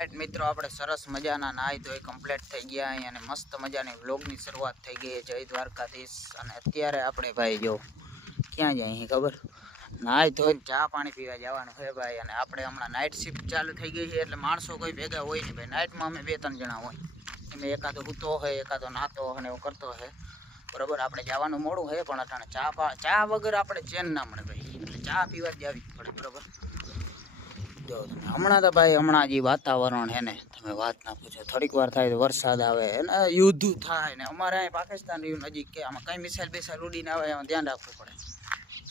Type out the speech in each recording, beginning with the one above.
મિત્રો આપણે સરસ મજાના નાહી ધોઈ કમ્પ્લીટ થઈ ગયા અહીં અને મસ્ત મજાની વ્લોગની શરૂઆત થઈ ગઈ. જય દ્વારકાધીશ. અને અત્યારે આપણે ભાઈ જો ક્યાં જાય અહીં ખબર, નાહી ધોઈને ચા પાણી પીવા જવાનું છે ભાઈ. અને આપણે હમણાં નાઇટ શિફ્ટ ચાલુ થઈ ગઈ છે એટલે માણસો કોઈ ભેગા હોય નહીં ભાઈ. નાઇટમાં અમે 2-3 જણા હોય, એમાં એકાદો સૂતો હોય, એકાદો નાતો અને એવું કરતો હોય બરાબર. આપણે જવાનું મોડું છે પણ અટાણે ચા વગર આપણે ચેન ના મળે ભાઈ, એટલે ચા પીવા જ જવી પડે બરાબર. જો તમે હમણાં તો ભાઈ હમણાં જે વાતાવરણ છે ને તમે વાત ના પૂછો. થોડીક વાર થાય તો વરસાદ આવે અને યુદ્ધ થાય ને અમારે અહીં પાકિસ્તાન રહ્યું નજીક કે આમાં કઈ મિસાઇલ ઉડીને આવે એમાં ધ્યાન રાખવું પડે.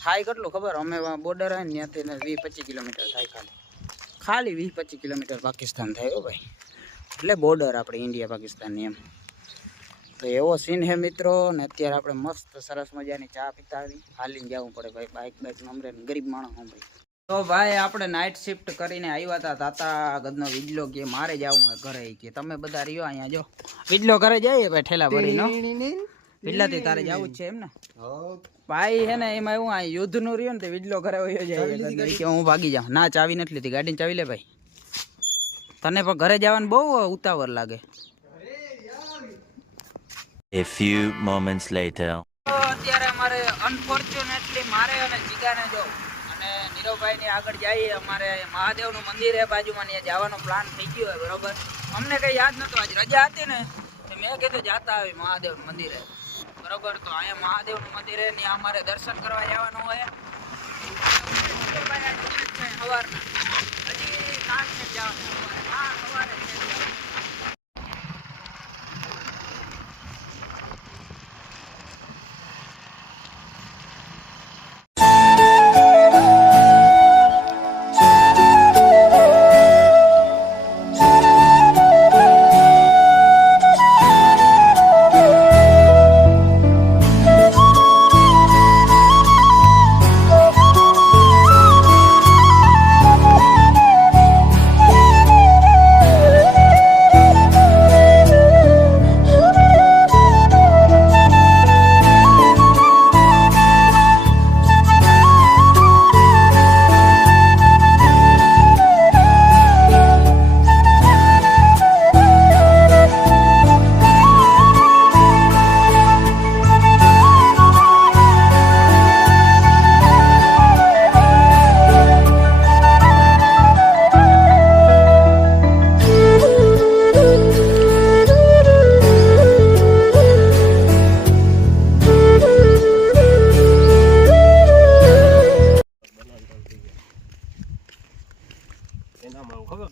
થાય કેટલું ખબર, અમે બોર્ડર આવે ને ત્યાંથી 20-25 કિલોમીટર થાય, ખાલી 20-25 કિલોમીટર પાકિસ્તાન થાય હો ભાઈ. એટલે બોર્ડર આપણે ઇન્ડિયા પાકિસ્તાનની એમ. તો એવો સીન હે મિત્રો. ને અત્યારે આપણે મસ્ત સરસ મજાની ચા પીતા આવી હાલીને જવું પડે ભાઈ. બાઇક નંબરે ગરીબ માણસ હું ભાઈ. તો ભાઈ આપણે નાઇટ શિફ્ટ કરીને આવ્યા હતા તાતા ગદનો વિજલો કે મારે જવું હે ઘરે કે તમે બધા રહ્યો અહીંયા. જો વિજલો ઘરે જઈએ ભાઈ ઠેલા ભરીનો. વિજલાથી તારે જવું જ છે એમ ને ભાઈ? હે ને એમાં એવું આ યુદ્ધ નું રહ્યું ને તે વિજલો ઘરે વયો જાય કે હું ભાગી જાઉં. ના ચાવી નથી લીધી, ગાડીની ચાવી લે ભાઈ. તને પણ ઘરે જવાનું બહુ ઉતાવળ લાગે. A few moments later. અત્યારે અમારે અનફોર્ચ્યુનેટલી મારે અને જીગાને જો અને નીરવભાઈ ની આગળ જઈએ. અમારે મહાદેવનું મંદિર છે બાજુમાં, ત્યાં જવાનો પ્લાન થઈ ગયો હોય બરોબર. અમને કઈ યાદ નતો, આજ રજા હતી ને મેં કીધું જાતા આવી મહાદેવ મંદિરે બરોબર. તો અહીંયા મહાદેવનું મંદિર છે, ત્યાં અમારે દર્શન કરવા જવાનું હોય. સવારના હજી કાલ છે જવાનું. હા સવારે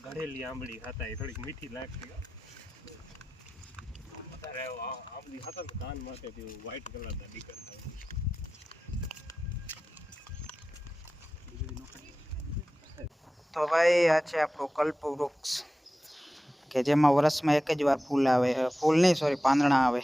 ગળેલી આંબળી ખાતા એ થોડીક મીઠી લાગતી. આંબળી ખાતા તો કાન માટે વ્હાઈટ કલરના ડીકર થાય. તો ભાઈ આ છે આપણું કલ્પવૃક્ષ કે જેમાં વર્ષમાં એક જ વાર ફૂલ આવે. ફૂલ નહીં સોરી પાંદડા આવે.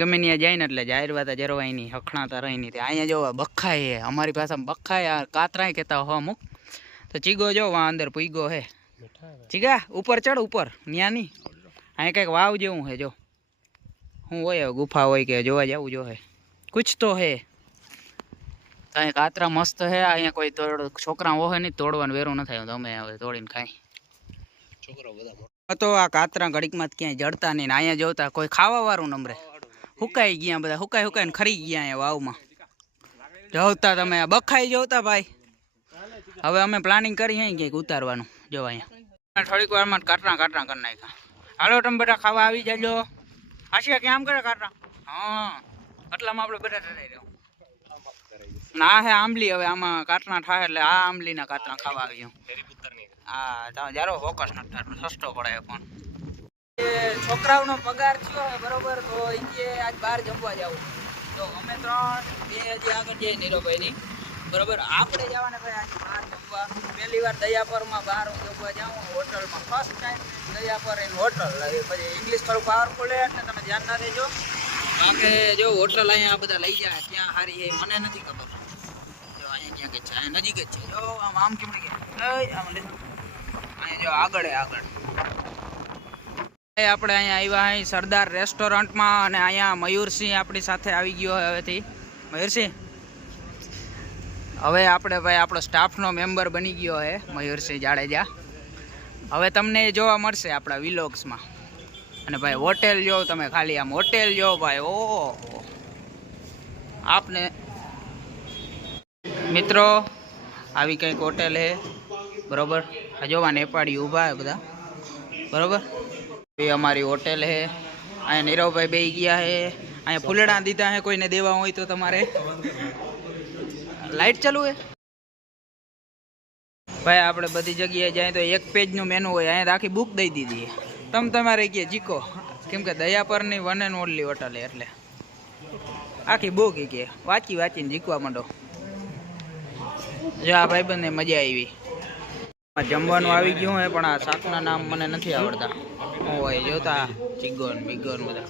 ગમે ત્યાં જાય ને એટલે જાહેર વાત જરવાય નહીં, હખણાતા રહી નહીં. અહીંયા જો બખાય હે, અમારી ભાષામાં બખાય કાતરાય કહેતા હો અમુક. તો ચીગો જો વા અંદર પૂઈગો હે. ચીગા ઉપર ચડ, ઉપર ન્યા નહીં. અહીંયા કંઈક વાવ જેવું હે. જો શું હોય ગુફા હોય કે જોવા જવું જો હે કુછ તો હે. અહીંયા કાતરા મસ્ત હે. અહીંયા કોઈ છોકરા હોય નહીં, તોડવાનું વેરું ન થાય. તમે હવે તોડીને ખાય છોકરા બધા. તો આ કાતરા ઘડીકમાં ક્યાંય જડતા નહીં. અહીંયા જોતા કોઈ ખાવા વાળું નંબરે હુકાઈ ગયા, બધા હુકાઈને ખરી ગયા અહીંયા વાવમાં. જોતા તમે બખાઈ જોતા ભાઈ. હવે અમે પ્લાનિંગ કરી હે ક્યાંક ઉતારવાનું. જો અહીંયા થોડીક વારમાં કાટરા કરી નાખ્યા. હાલો તમે બધા ખાવા આવી જાજો. આશિયા કેમ કરે કાટરા? હા એટલામાં આપણે બધા ડરાઈ રહ્યો. ના હે આંબલી. હવે આમાં કાટરા થાય એટલે આ આંબલીના કાટરા ખાવા આવી જાઉં. હા તમે જારો ફોકસ નથી થતું, સસ્તો પડે પણ. છોકરાઓનો પગાર થયો હોય બરોબર, તો એ આજ બહાર જમવા જવું. તો અમે 3-2 હજી આગળ જઈએ નીરવભાઈની બરોબર. આપણે જવાને ભાઈ આજે બહાર જમવા. પહેલી વાર દયાપરમાં બહાર જમવા જાઉં હોટલમાં. ફર્સ્ટ ટાઈમ દયાપર એની હોટલ. પછી ઇંગ્લિશ થોડું પાવરફુલ છે એટલે તમે ધ્યાન ના દેજો. બાકી જો હોટલ અહીંયા બધા લઈ જાય ક્યાં સારી છે મને નથી ખબર. જો અહીંયા ક્યાંક જ છે, અહીંયા નજીક જ છે. જો આમ કેમ ગયા અહીંયા જો આગળ આપણે અહીંયા આવ્યા અહીં સરદાર રેસ્ટોરન્ટમાં. અને અહીંયા મયુરસિંહ આપણી સાથે આવી ગયો હવેથી. મયુરસિંહ હવે આપણે ભાઈ આપણો સ્ટાફનો મેમ્બર બની ગયો છે મયુરસિંહ જાડેજા. હવે તમને એ જોવા મળશે આપણા વિલોગ્સમાં. અને ભાઈ હોટેલ જો તમે, ખાલી આમ હોટેલ જો ભાઈ. ઓહો આપને મિત્રો આવી કંઈક હોટેલ છે બરોબર. આ જોવા નેપાળી ઊભા છે બધા બરોબર. એ અમારી હોટેલ છે. અહીંયા નીરવભાઈ બેસી ગયા છે. અહીંયા ફૂલડા દીધા છે, કોઈને દેવા હોય તો તમારે. લાઈટ ચાલુ છે ભાઈ. આપણે બધી જગ્યાએ જાય તો એક પેજનું મેનુ હોય. અહીંયા આખી બુક દઈ દીધી. તમારે કે જીકો, કેમ કે દયાપરની વન એન્ડ ઓનલી હોટલ એટલે આખી બુક કે વાંચીને જીકવા માંડો. જો આ ભાઈબંધને મજા આવી. જમવાનું આવી ગયું હોય પણ આ શાકના નામ મને નથી આવડતા. હોય જોતા ચીગોન બીગોન બધા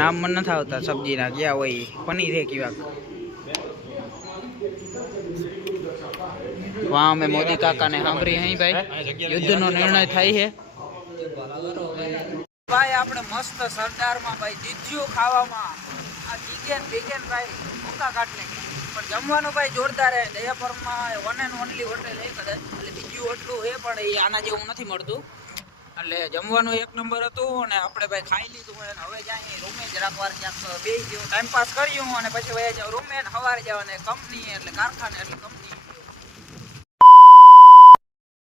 નામ મને નથી આવતા સબ્જીના. ક્યાં હોય પનીર હે કેવાક. વાહ અમે મોદી કાકાને સાંભળી હઈ ભાઈ. યુદ્ધનો નિર્ણય થાય છે ભાઈ. આપણે મસ્ત સરદારમાં ભાઈ જીજ્યું ખાવામાં. આ ચિકન બિકન ભાઈ ભૂકા કાઢને. પણ જમવાનું ભાઈ જોરદાર હે. દયાપરમાં વન એન્ડ ઓનલી હોટેલ હે કદાચ. એટલે બીજું હોટલું હે પણ એ આના જેવું નથી મળતું. એટલે જમવાનું એક નંબર હતું. અને આપણે ભાઈ ખાઈ લીધું હોય. હવે જાય રૂમે જરાક વાર ક્યાંક બે ગયું ટાઈમ પાસ કર્યું અને પછી વયા જાવ રૂમે. સવારે જવાને કંપની એટલે કારખાને એટલે કંપની.